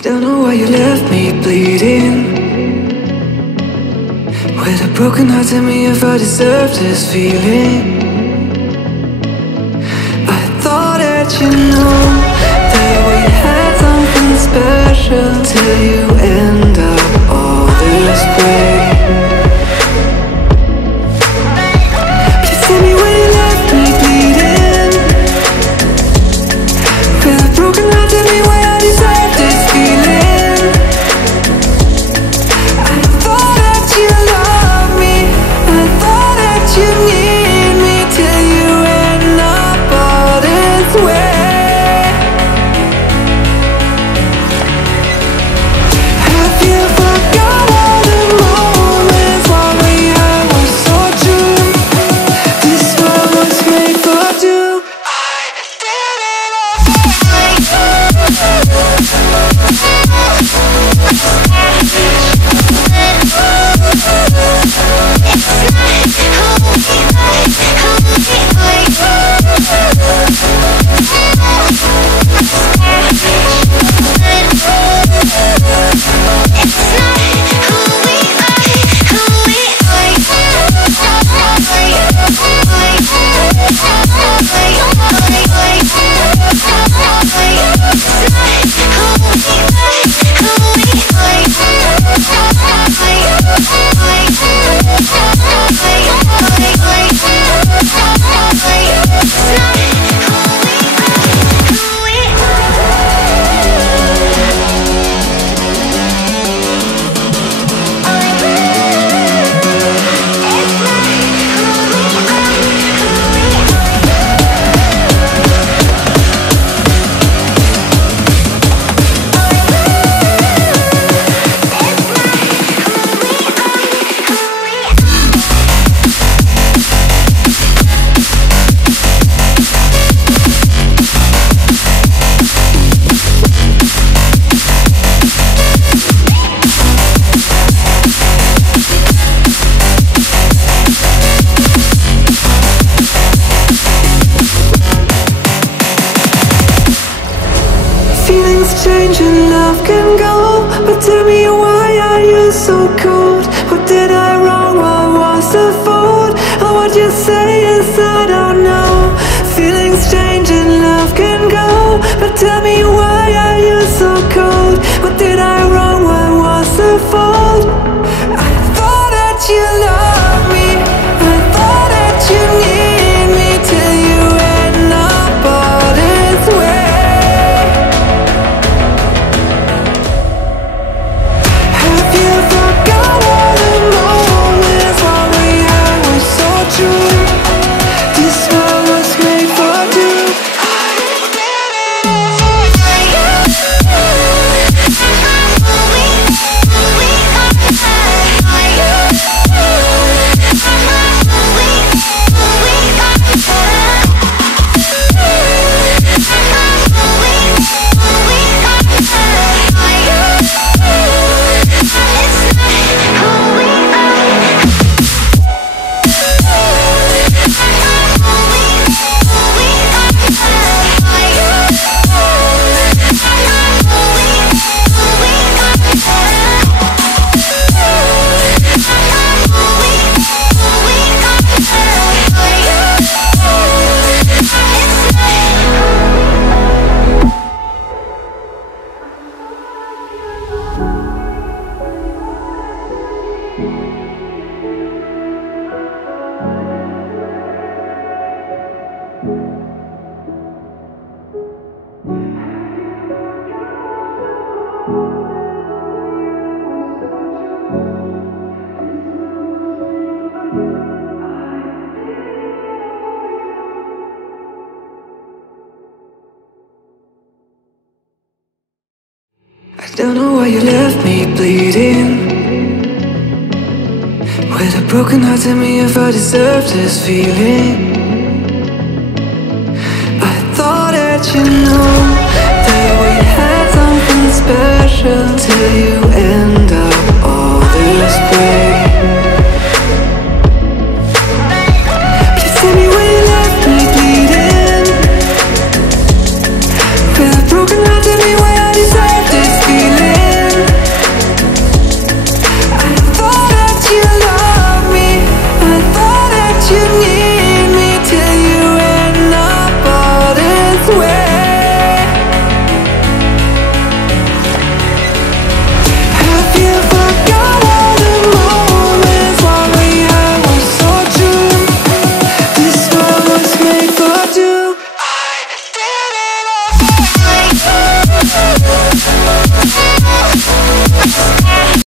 Don't know why you left me bleeding. With a broken heart, tell me if I deserve this feeling. I thought that you know that we had something special till you end up all this way. Please tell me why you left me bleeding. With a broken heart, tell me why I deserve this feeling. I thought that you loved me, I thought that you need me till you end up all this way. Have you forgot all the moments while we had was so true? This world was made for two. I did it change and love can go, but tell me why are you so cold? What did I wrong? What was the fault? Or what you say is I don't know. Feelings change and love can go, but tell me why are you so cold? What did I wrong? What was the fault? I thought that you loved me, I thought that you need me till you end up all this way. Don't know why you left me bleeding. With a broken heart, tell me if I deserve this feeling. I thought that you know that we had something special till you